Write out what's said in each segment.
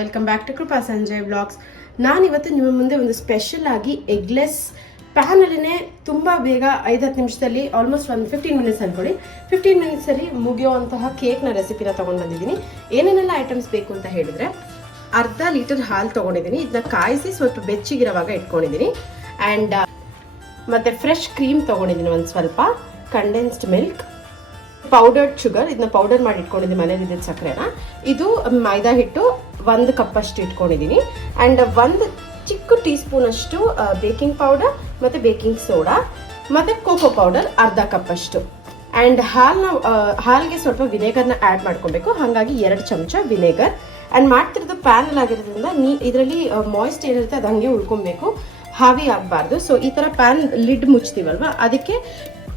Welcome back to Krupa Sanjay blogs. ನಾನಿವತ್ತು ನಿಮ್ಮ ಮುಂದೆ ಒಂದು ಸ್ಪೆಷಲ್ ಆಗಿ ಎಗ್ಲೆಸ್ ಪ್ಯಾನಲ್ಲೇ ತುಂಬ ಬೇಗ 5-10 ನಿಮಿಷದಲ್ಲಿ ಆಲ್ಮೋಸ್ಟ್ ಒಂದು 15 ಮಿನಿಟ್ಸ್ ಅಂದ್ಕೊಳ್ಳಿ, 15 ಮಿನಿಟ್ಸಲ್ಲಿ ಮುಗಿಯುವಂತಹ ಕೇಕ್ನ ರೆಸಿಪಿನ ತೊಗೊಂಡು ಬಂದಿದ್ದೀನಿ. ಏನೇನೆಲ್ಲ ಐಟಮ್ಸ್ ಬೇಕು ಅಂತ ಹೇಳಿದ್ರೆ, ಅರ್ಧ ಲೀಟರ್ ಹಾಲು ತೊಗೊಂಡಿದ್ದೀನಿ. ಇದನ್ನ ಕಾಯಿಸಿ ಸ್ವಲ್ಪ ಬೆಚ್ಚಗಿರೋವಾಗ ಇಟ್ಕೊಂಡಿದ್ದೀನಿ. ಆ್ಯಂಡ್ ಮತ್ತು ಫ್ರೆಶ್ ಕ್ರೀಮ್ ತೊಗೊಂಡಿದ್ದೀನಿ, ಒಂದು ಸ್ವಲ್ಪ ಕಂಡೆನ್ಸ್ಡ್ ಮಿಲ್ಕ್, ಪೌಡರ್ಡ್ ಶುಗರ್, ಇದನ್ನ ಪೌಡರ್ ಮಾಡಿ ಇಟ್ಕೊಂಡಿದ್ದೀನಿ ಮನೇಲಿ ಇದ್ದಿದ್ದ ಸಕ್ಕರೆನ. ಇದು ಮೈದಾ ಹಿಟ್ಟು 1 ಕಪ್ ಅಷ್ಟು ಇಟ್ಕೊಂಡಿದ್ದೀನಿ. ಆ್ಯಂಡ್ 1 ಚಿಕ್ಕ ಟೀ ಸ್ಪೂನ್ ಅಷ್ಟು ಬೇಕಿಂಗ್ ಪೌಡರ್ ಮತ್ತು ಬೇಕಿಂಗ್ ಸೋಡಾ ಮತ್ತು ಕೋಕೋ ಪೌಡರ್ ಅರ್ಧ ಕಪ್ ಅಷ್ಟು. ಆ್ಯಂಡ್ ಹಾಲಿಗೆ ಸ್ವಲ್ಪ ವಿನೆಗರ್ನ ಆ್ಯಡ್ ಮಾಡ್ಕೊಬೇಕು, ಹಾಗಾಗಿ 2 ಚಮಚ ವಿನೆಗರ್. ಆ್ಯಂಡ್ ಮಾಡ್ತಿರೋದು ಪ್ಯಾನಲ್ಲಿ ಆಗಿರೋದ್ರಿಂದ ಇದರಲ್ಲಿ ಮಾಯ್ಸ್ಟ್ ಏನಿರುತ್ತೆ ಅದು ಹಂಗೆ ಉಳ್ಕೊಬೇಕು, ಹಾವಿ ಆಗಬಾರ್ದು. ಸೊ ಈ ಥರ ಪ್ಯಾನ್ ಲಿಡ್ ಮುಚ್ತೀವಲ್ವ, ಅದಕ್ಕೆ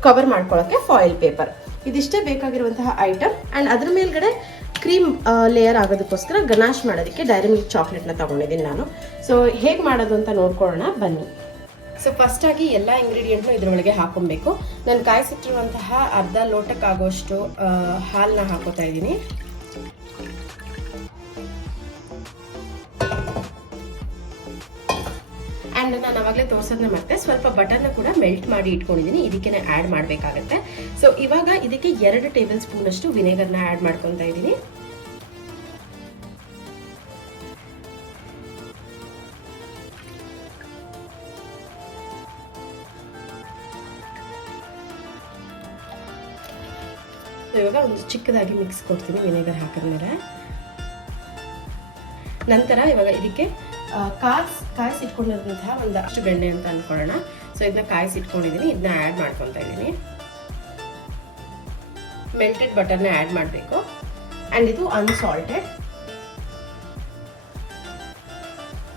ಕವರ್ ಮಾಡ್ಕೊಳ್ಳೋಕ್ಕೆ ಫಾಯಿಲ್ ಪೇಪರ್. ಇದಿಷ್ಟೇ ಬೇಕಾಗಿರುವಂತಹ ಐಟಮ್. ಆ್ಯಂಡ್ ಅದ್ರ ಮೇಲ್ಗಡೆ ಕ್ರೀಮ್ ಲೇಯರ್ ಆಗೋದಕ್ಕೋಸ್ಕರ ಗನಾಶ್ ಮಾಡೋದಕ್ಕೆ ಡೈರಿ ಮಿಲ್ಕ್ ಚಾಕ್ಲೇಟ್ನ ತೊಗೊಂಡಿದ್ದೀನಿ ನಾನು. ಸೊ ಹೇಗೆ ಮಾಡೋದು ಅಂತ ನೋಡ್ಕೊಳ್ಳೋಣ ಬನ್ನಿ. ಸೊ ಫಸ್ಟಾಗಿ ಎಲ್ಲ ಇಂಗ್ರೀಡಿಯೆಂಟ್ನು ಇದರೊಳಗೆ ಹಾಕೊಬೇಕು. ನಾನು ಕಾಯಿಸಿಟ್ಟಿರುವಂತಹ ಅರ್ಧ ಲೋಟಕ್ಕಾಗೋಷ್ಟು ಹಾಲನ್ನ ಹಾಕೋತಾ ಇದ್ದೀನಿ. ಆ್ಯಂಡ್ ನಾನು ಅವಾಗಲೇ ತೋರಿಸೋದನ್ನ ಮತ್ತೆ ಸ್ವಲ್ಪ ಬಟರ್ನ ಕೂಡ ಮೆಲ್ಟ್ ಮಾಡಿ ಇಟ್ಕೊಂಡಿದ್ದೀನಿ, ಇದಕ್ಕೆ ಆ್ಯಡ್ ಮಾಡಬೇಕಾಗತ್ತೆ. ಸೊ ಇವಾಗ ಇದಕ್ಕೆ 2 ಟೇಬಲ್ ಸ್ಪೂನ್ ಅಷ್ಟು ವಿನೆಗರ್ನ ಆ್ಯಡ್ ಮಾಡ್ಕೊತಾ ಇದ್ದೀನಿ. ಇವಾಗ ಒಂದು ಚಿಕ್ಕದಾಗಿ ಮಿಕ್ಸ್ ಕೊಡ್ತೀನಿ ವಿನೆಗರ್ ಹಾಕಿದ್ಮೇಲೆ. ನಂತರ ಇವಾಗ ಇದಕ್ಕೆ ಕಾಯಿಸಿಟ್ಕೊಂಡಿರುವಂತಹ ಒಂದಷ್ಟು ಬೆಣ್ಣೆ ಅಂತ ಅನ್ಕೊಳ್ಳೋಣ. ಸೊ ಇದನ್ನ ಕಾಯಿಸಿಟ್ಕೊಂಡಿದ್ದೀನಿ, ಇದನ್ನ ಆ್ಯಡ್ ಮಾಡ್ಕೊತಾ ಇದ್ದೀನಿ. ಮೆಲ್ಟೆಡ್ ಬಟರ್ನ ಆ್ಯಡ್ ಮಾಡಬೇಕು. ಆ್ಯಂಡ್ ಇದು ಅನ್ಸಾಲ್ಟೆಡ್.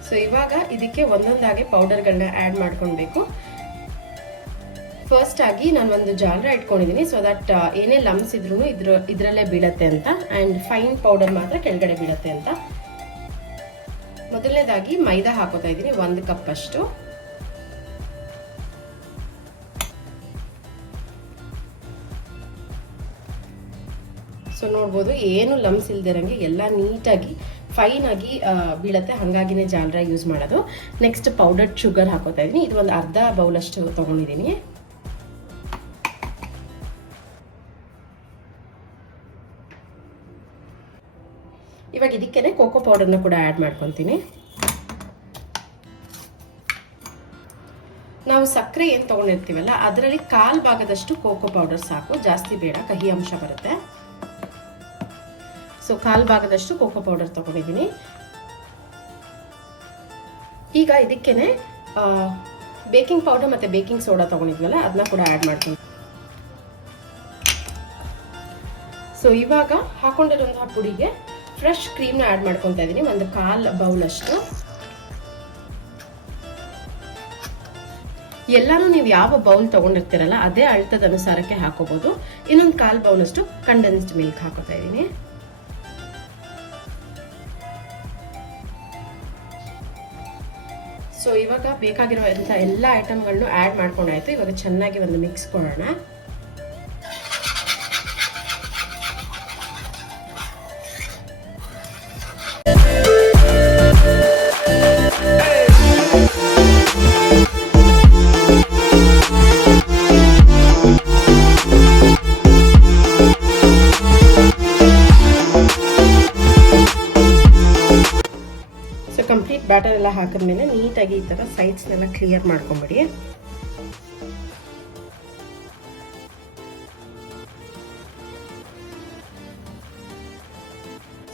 ಸೊ ಇವಾಗ ಇದಕ್ಕೆ ಒಂದೊಂದಾಗಿ ಪೌಡರ್ಗಳನ್ನ ಆ್ಯಡ್ ಮಾಡ್ಕೊಳ್ಬೇಕು. ಫಸ್ಟ್ ಆಗಿ ನಾನು ಒಂದು ಜಾಲರ ಇಟ್ಕೊಂಡಿದ್ದೀನಿ, ಸೊ ದಟ್ ಏನೇ ಲಮ್ಸ್ ಇದ್ರೂ ಇದರಲ್ಲೇ ಬೀಳತ್ತೆ ಅಂತ. ಆ್ಯಂಡ್ ಫೈನ್ ಪೌಡರ್ ಮಾತ್ರ ಕೆಳಗಡೆ ಬೀಳತ್ತೆ ಅಂತ. ಮೊದಲನೇದಾಗಿ ಮೈದಾ ಹಾಕೋತಾ ಇದ್ದೀನಿ, 1 ಕಪ್ ಅಷ್ಟು. ಸೊ ನೋಡ್ಬೋದು, ಏನು ಲಮ್ಸ್ ಇಲ್ದಿರಂಗೆ ಎಲ್ಲ ನೀಟಾಗಿ ಫೈನ್ ಆಗಿ ಬೀಳತ್ತೆ, ಹಾಗಾಗಿನೇ ಜಾಲರ ಯೂಸ್ ಮಾಡೋದು. ನೆಕ್ಸ್ಟ್ ಪೌಡರ್ಡ್ ಶುಗರ್ ಹಾಕೋತಾ ಇದ್ದೀನಿ. ಇದು ಒಂದು ಅರ್ಧ ಬೌಲ್ ಅಷ್ಟು ತಗೊಂಡಿದ್ದೀನಿ. ಇವಾಗ ಇದಕ್ಕೇನೆ ಕೋಕೋ ಪೌಡರ್ನ ಕೂಡ ಆ್ಯಡ್ ಮಾಡ್ಕೊತೀನಿ. ನಾವು ಸಕ್ಕರೆ ಏನು ತೊಗೊಂಡಿರ್ತೀವಲ್ಲ ಅದರಲ್ಲಿ 1/4 ಭಾಗದಷ್ಟು ಕೋಕೋ ಪೌಡರ್ ಸಾಕು, ಜಾಸ್ತಿ ಬೇಡ, ಕಹಿ ಅಂಶ ಬರುತ್ತೆ. ಸೊ 1/4 ಭಾಗದಷ್ಟು ಕೋಕೋ ಪೌಡರ್ ತೊಗೊಂಡಿದ್ದೀನಿ. ಈಗ ಇದಕ್ಕೇನೆ ಬೇಕಿಂಗ್ ಪೌಡರ್ ಮತ್ತು ಬೇಕಿಂಗ್ ಸೋಡಾ ತೊಗೊಂಡಿದ್ವಲ್ಲ ಅದನ್ನ ಕೂಡ ಆ್ಯಡ್ ಮಾಡ್ತೀನಿ. ಸೊ ಇವಾಗ ಹಾಕೊಂಡಿರುವಂತಹ ಪುಡಿಗೆ ಫ್ರೆಶ್ ಕ್ರೀಮ್ನ ಆ್ಯಡ್ ಮಾಡ್ಕೊತಾ ಇದ್ದೀನಿ, ಒಂದು 1/4 ಬೌಲ್ ಅಷ್ಟು. ಎಲ್ಲಾನು ನೀವು ಯಾವ ಬೌಲ್ ತಗೊಂಡಿರ್ತೀರಲ್ಲ ಅದೇ ಅಳತದ ಅನುಸಾರಕ್ಕೆ ಹಾಕೋಬಹುದು. ಇನ್ನೊಂದು 1/4 ಬೌಲ್ ಅಷ್ಟು ಕಂಡೆನ್ಸ್ಡ್ ಮಿಲ್ಕ್ ಹಾಕೋತಾ ಇದ್ದೀನಿ. ಸೊ ಇವಾಗ ಬೇಕಾಗಿರುವಂಥ ಎಲ್ಲ ಐಟಮ್ಗಳನ್ನು ಆ್ಯಡ್ ಮಾಡ್ಕೊಂಡಾಯ್ತು. ಇವಾಗ ಚೆನ್ನಾಗಿ ಒಂದು ಮಿಕ್ಸ್ ಕೊಡೋಣ. ಕಂಪ್ಲೀಟ್ ಬ್ಯಾಟರ್ ಎಲ್ಲ ಹಾಕಿದ್ಮೇಲೆ ನೀಟಾಗಿ ಈ ಥರ ಸೈಡ್ಸ್ನೆಲ್ಲ ಕ್ಲಿಯರ್ ಮಾಡ್ಕೊಂಬಿಡಿ.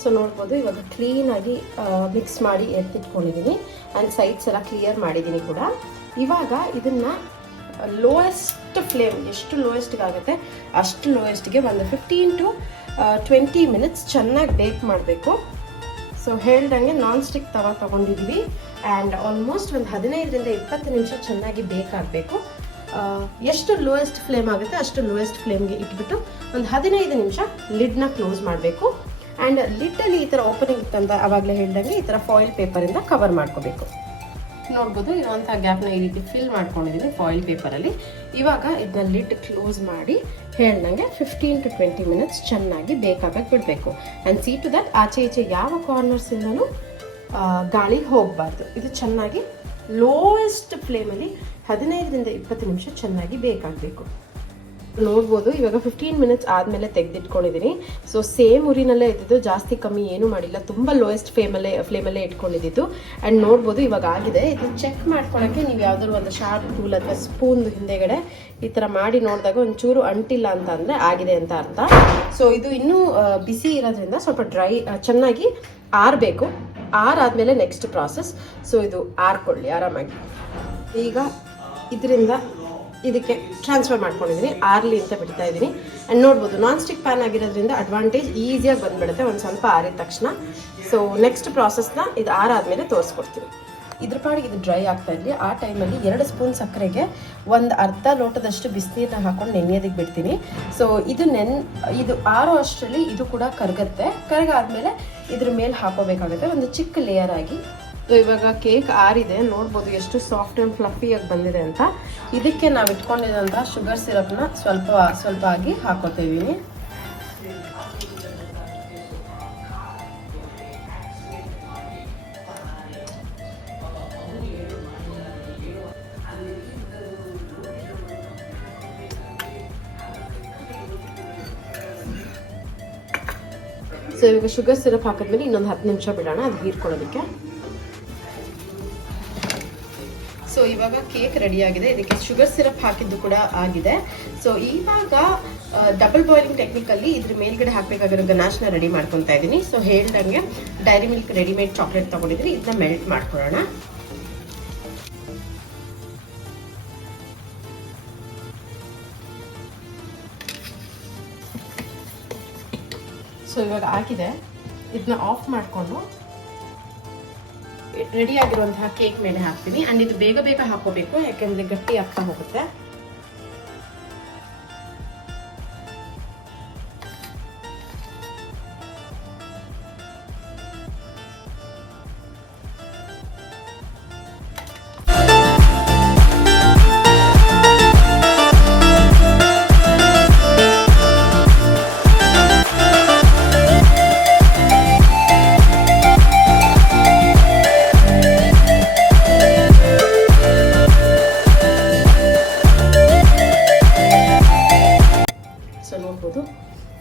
ಸೊ ನೋಡ್ಬೋದು, ಇವಾಗ ಕ್ಲೀನಾಗಿ ಮಿಕ್ಸ್ ಮಾಡಿ ಎತ್ತಿಟ್ಕೊಂಡಿದ್ದೀನಿ. ಆ್ಯಂಡ್ ಸೈಡ್ಸ್ ಎಲ್ಲ ಕ್ಲಿಯರ್ ಮಾಡಿದ್ದೀನಿ ಕೂಡ. ಇವಾಗ ಇದನ್ನು ಲೋಯೆಸ್ಟ್ ಫ್ಲೇಮ್, ಎಷ್ಟು ಲೋಯೆಸ್ಟ್ಗೆ ಆಗುತ್ತೆ ಅಷ್ಟು ಲೋಯೆಸ್ಟ್ಗೆ ಒಂದು 15 to 20 ಮಿನಿಟ್ಸ್ ಚೆನ್ನಾಗಿ ಬೇಕ್ ಮಾಡಬೇಕು. ಸೊ ಹೇಳ್ದಂಗೆ ನಾನ್ ಸ್ಟಿಕ್ ತವ ತೊಗೊಂಡಿದ್ವಿ. ಆ್ಯಂಡ್ ಆಲ್ಮೋಸ್ಟ್ ಒಂದು 15ರಿಂದ 20 ನಿಮಿಷ ಚೆನ್ನಾಗಿ ಬೇಕಾಗಬೇಕು. ಎಷ್ಟು ಲೋಯೆಸ್ಟ್ ಫ್ಲೇಮ್ ಆಗುತ್ತೆ ಅಷ್ಟು ಲೋಯೆಸ್ಟ್ ಫ್ಲೇಮ್ಗೆ ಇಟ್ಬಿಟ್ಟು ಒಂದು 15 ನಿಮಿಷ ಲಿಡ್ನ ಕ್ಲೋಸ್ ಮಾಡಬೇಕು. ಆ್ಯಂಡ್ ಲಿಡ್ಡಲ್ಲಿ ಈ ಥರ ಓಪನಿಂಗ್ ಇತ್ತಂತ ಆವಾಗಲೇ ಹೇಳ್ದಂಗೆ ಈ ಥರ ಫಾಯಿಲ್ ಪೇಪರಿಂದ ಕವರ್ ಮಾಡ್ಕೋಬೇಕು. ನೋಡ್ಬೋದು, ಇರುವಂಥ ಗ್ಯಾಪ್ನ ಈ ರೀತಿ ಫಿಲ್ ಮಾಡ್ಕೊಂಡಿದ್ದೀನಿ ಫಾಯಿಲ್ ಪೇಪರಲ್ಲಿ. ಇವಾಗ ಇದನ್ನ ಲಿಡ್ ಕ್ಲೋಸ್ ಮಾಡಿ ಹೇಳ್ದಂಗೆ 15 to 20 ಮಿನಿಟ್ಸ್ ಚೆನ್ನಾಗಿ ಬೇಕಾಗಕ್ಕೆ ಬಿಡಬೇಕು. ಆ್ಯಂಡ್ ಸಿ ಟು ದಟ್ ಆಚೆ ಈಚೆ ಯಾವ ಕಾರ್ನರ್ಸಿಂದನೂ ಗಾಳಿ ಹೋಗಬಾರ್ದು. ಇದು ಚೆನ್ನಾಗಿ ಲೋಯೆಸ್ಟ್ ಫ್ಲೇಮಲ್ಲಿ 15ರಿಂದ 20 ನಿಮಿಷ ಚೆನ್ನಾಗಿ ಬೇಕಾಗಬೇಕು. ನೋಡ್ಬೋದು ಇವಾಗ 15 ಮಿನಿಟ್ಸ್ ಆದಮೇಲೆ ತೆಗೆದಿಟ್ಕೊಂಡಿದ್ದೀನಿ. ಸೊ ಸೇಮ್ ಉರಿನಲ್ಲೇ ಇದ್ದಿದ್ದು, ಜಾಸ್ತಿ ಕಮ್ಮಿ ಏನೂ ಮಾಡಿಲ್ಲ, ತುಂಬ ಲೋಯೆಸ್ಟ್ ಫ್ಲೇಮಲ್ಲೇ ಇಟ್ಕೊಂಡಿದ್ದು. ಆ್ಯಂಡ್ ನೋಡ್ಬೋದು ಇವಾಗ ಆಗಿದೆ. ಇದು ಚೆಕ್ ಮಾಡ್ಕೊಳ್ಳೋಕ್ಕೆ ನೀವು ಯಾವುದಾದ್ರು ಒಂದು ಶಾರ್ಪ್ ಟೂಲ್ ಅಥವಾ ಸ್ಪೂನ್ ಹಿಂದೆಗಡೆ ಈ ಥರ ಮಾಡಿ ನೋಡಿದಾಗ ಒಂಚೂರು ಅಂಟಿಲ್ಲ ಅಂತ ಅಂದರೆ ಆಗಿದೆ ಅಂತ ಅರ್ಥ. ಸೊ ಇದು ಇನ್ನೂ ಬಿಸಿ ಇರೋದ್ರಿಂದ ಸ್ವಲ್ಪ ಚೆನ್ನಾಗಿ ಆರಬೇಕು. ಆರಾದಮೇಲೆ ನೆಕ್ಸ್ಟ್ ಪ್ರಾಸೆಸ್. ಸೊ ಇದು ಆರ್ಕೊಳ್ಳಿ ಆರಾಮಾಗಿ. ಈಗ ಇದರಿಂದ ಇದಕ್ಕೆ ಟ್ರಾನ್ಸ್ಫರ್ ಮಾಡ್ಕೊಂಡಿದ್ದೀನಿ, ಆರ್ಲಿ ಅಂತ ಬಿಡ್ತಾ ಇದ್ದೀನಿ. ಆ್ಯಂಡ್ ನೋಡ್ಬೋದು ನಾನ್ ಸ್ಟಿಕ್ ಪ್ಯಾನ್ ಆಗಿರೋದ್ರಿಂದ ಅಡ್ವಾಂಟೇಜ್ ಈಸಿಯಾಗಿ ಬಂದುಬಿಡುತ್ತೆ ಒಂದು ಸ್ವಲ್ಪ ಆರಿದ ತಕ್ಷಣ. ಸೊ ನೆಕ್ಸ್ಟ್ ಪ್ರಾಸೆಸ್ನ ಇದು ಆರಾದಮೇಲೆ ತೋರಿಸ್ಕೊಡ್ತೀನಿ. ಇದ್ರ ಪಾಡಿಗೆ ಇದು ಡ್ರೈ ಆಗ್ತಾ ಇರಲಿ. ಆ ಟೈಮಲ್ಲಿ 2 ಸ್ಪೂನ್ ಸಕ್ಕರೆಗೆ ಒಂದು ಅರ್ಧ ಲೋಟದಷ್ಟು ಬಿಸಿನೀರನ್ನ ಹಾಕೊಂಡು ನೆನೆಯೋದಕ್ಕೆ ಬಿಡ್ತೀನಿ. ಸೊ ಇದು ಆರೋ ಅಷ್ಟರಲ್ಲಿ ಇದು ಕೂಡ ಕರಗಾದ್ಮೇಲೆ ಇದ್ರ ಮೇಲೆ ಹಾಕೋಬೇಕಾಗುತ್ತೆ ಒಂದು ಚಿಕ್ಕ ಲೇಯರ್ ಆಗಿ. ಸೊ ಇವಾಗ ಕೇಕ್ ಆರಿದೆ, ನೋಡ್ಬೋದು ಎಷ್ಟು ಸಾಫ್ಟ್ ಆ್ಯಂಡ್ ಫ್ಲಫಿಯಾಗಿ ಬಂದಿದೆ ಅಂತ. ಇದಕ್ಕೆ ನಾವು ಇಟ್ಕೊಂಡಿರೋಂಥ ಶುಗರ್ ಸಿರಪ್ನ ಸ್ವಲ್ಪ ಆಗಿ ಹಾಕೋತಿದ್ದೀನಿ. ಸೊ ಇವಾಗ ಶುಗರ್ ಸಿರಪ್ ಹಾಕಿದ್ಮೇಲೆ ಇನ್ನೊಂದು 10 ನಿಮಿಷ ಬಿಡೋಣ ಅದು ಹೀರ್ಕೊಳ್ಳೋದಕ್ಕೆ. ಸೊ ಇವಾಗ ಕೇಕ್ ರೆಡಿ ಆಗಿದೆ. ಇದಕ್ಕೆ ಶುಗರ್ ಸಿರಪ್ ಹಾಕಿದ್ದು ಕೂಡ ಆಗಿದೆ. ಸೊ ಇವಾಗ ಡಬಲ್ ಬಾಯ್ಲಿಂಗ್ ಟೆಕ್ನಿಕಲ್ಲಿ ಇದ್ರ ಮೇಲ್ಗಡೆ ಹಾಕಬೇಕಾಗಿರೋ ಗನಾಶ್ನ ರೆಡಿ ಮಾಡ್ಕೊತಾ ಇದ್ದೀನಿ. ಸೊ ಹೇಳ್ದಂಗೆ ಡೈರಿ ಮಿಲ್ಕ್ ರೆಡಿಮೇಡ್ ಚಾಕ್ಲೇಟ್ ತಗೊಂಡಿದ್ದೀನಿ, ಇದನ್ನ ಮೆಲ್ಟ್ ಮಾಡ್ಕೊಳ್ಳೋಣ. ಸೊ ಇವಾಗ ಆಗಿದೆ, ಇದನ್ನ ಆಫ್ ಮಾಡಿಕೊಂಡು ರೆಡಿ ಆಗಿರುವಂತಹ ಕೇಕ್ ಮೇಲೆ ಹಾಕ್ತೀನಿ. ಅಂಡ್ ಇದು ಬೇಗ ಹಾಕೋಬೇಕು, ಯಾಕೆಂದ್ರೆ ಗಟ್ಟಿ ಆಗ್ತಾ ಹೋಗುತ್ತೆ.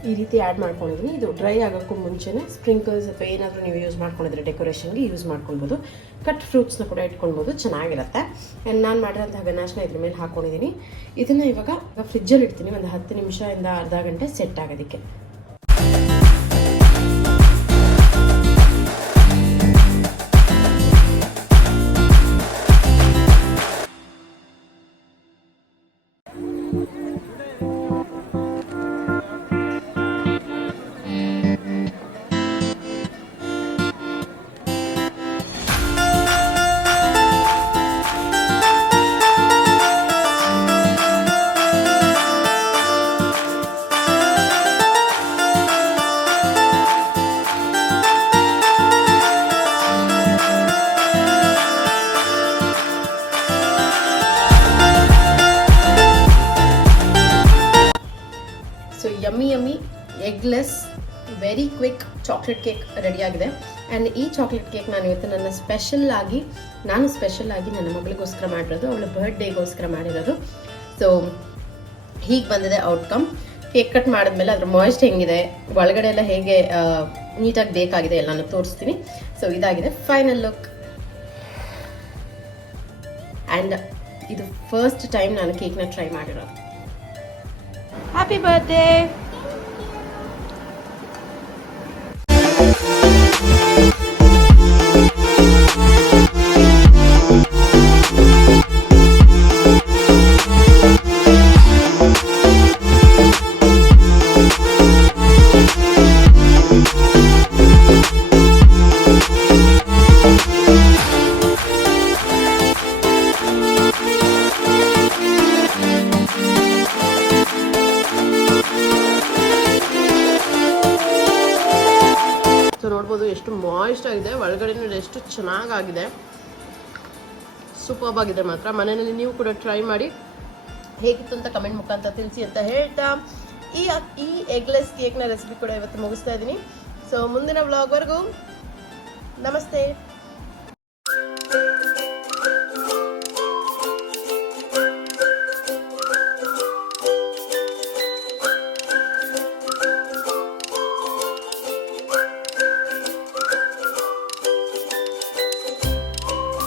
ಈ ರೀತಿ ಆ್ಯಡ್ ಮಾಡ್ಕೊಂಡಿದ್ದೀನಿ. ಇದು ಡ್ರೈ ಆಗೋಕ್ಕೂ ಮುಂಚೆನೇ ಸ್ಪ್ರಿಂಕಲ್ಸ್ ಅಥವಾ ಏನಾದರೂ ನೀವು ಯೂಸ್ ಮಾಡ್ಕೊಂಡಿದ್ರೆ ಡೆಕೋರೇಷನ್ಗೆ ಯೂಸ್ ಮಾಡ್ಕೊಳ್ಬೋದು. ಕಟ್ ಫ್ರೂಟ್ಸ್ನ ಕೂಡ ಇಟ್ಕೊಳ್ಬೋದು, ಚೆನ್ನಾಗಿರುತ್ತೆ. ಆ್ಯಂಡ್ ನಾನು ಮಾಡಿರೋಂಥ ಗನಾಶ್ನ ಇದ್ರ ಮೇಲೆ ಹಾಕ್ಕೊಂಡಿದ್ದೀನಿ. ಇದನ್ನು ಇವಾಗ ಫ್ರಿಜ್ಜಲ್ಲಿ ಇಡ್ತೀನಿ ಒಂದು 10 ನಿಮಿಷದಿಂದ ಅರ್ಧ ಗಂಟೆ ಸೆಟ್ ಆಗೋದಕ್ಕೆ. Yummy eggless very quick chocolate cake ready ಆಗಿದೆ. ಆ್ಯಂಡ್ ಈ ಚಾಕ್ಲೇಟ್ ಕೇಕ್ ನಾನು ಇವತ್ತು ನಾನು ಸ್ಪೆಷಲ್ ಆಗಿ ನನ್ನ ಮಗಳಿಗೋಸ್ಕರ ಮಾಡಿರೋದು, ಅವಳ ಬರ್ತ್ಡೇಗೋಸ್ಕರ ಮಾಡಿರೋದು. ಸೊ ಹೀಗೆ ಬಂದಿದೆ ಔಟ್ಕಮ್. ಕೇಕ್ ಕಟ್ ಮಾಡಿದ್ಮೇಲೆ ಅದ್ರ ಮಾಯ್ಸ್ಟ್ ಹೆಂಗಿದೆ, ಒಳಗಡೆ ಎಲ್ಲ ಹೇಗೆ ನೀಟಾಗಿ ಬೇಕಾಗಿದೆ ಎಲ್ಲಾನು ತೋರಿಸ್ತೀನಿ. ಸೊ ಇದಾಗಿದೆ ಫೈನಲ್ ಲುಕ್. ಆ್ಯಂಡ್ ಇದು ಫಸ್ಟ್ ಟೈಮ್ ನಾನು ಕೇಕ್ನ ಟ್ರೈ ಮಾಡಿರೋದು. Happy birthday. ನೋಡ್ಬೋದು ಎಷ್ಟು ಮಾಯಿಸ್ಟ್ ಆಗಿದೆ, ಒಳಗಡೆ ಎಷ್ಟು ಚೆನ್ನಾಗಾಗಿದೆ, ಸೂಪರ್ಬ್ ಆಗಿದೆ ಮಾತ್ರ. ಮನೆಯಲ್ಲಿ ನೀವು ಕೂಡ ಟ್ರೈ ಮಾಡಿ, ಹೇಗಿತ್ತು ಅಂತ ಕಮೆಂಟ್ ಮುಖಾಂತರ ತಿಳಿಸಿ ಅಂತ ಹೇಳ್ತಾ ಈ ಎಗ್ಲೆಸ್ ಕೇಕ್ನ ರೆಸಿಪಿ ಕೂಡ ಇವತ್ತು ಮುಗಿಸ್ತಾ ಇದ್ದೀನಿ. ಸೊ ಮುಂದಿನ ವ್ಲಾಗ್ವರೆಗೂ ನಮಸ್ತೆ.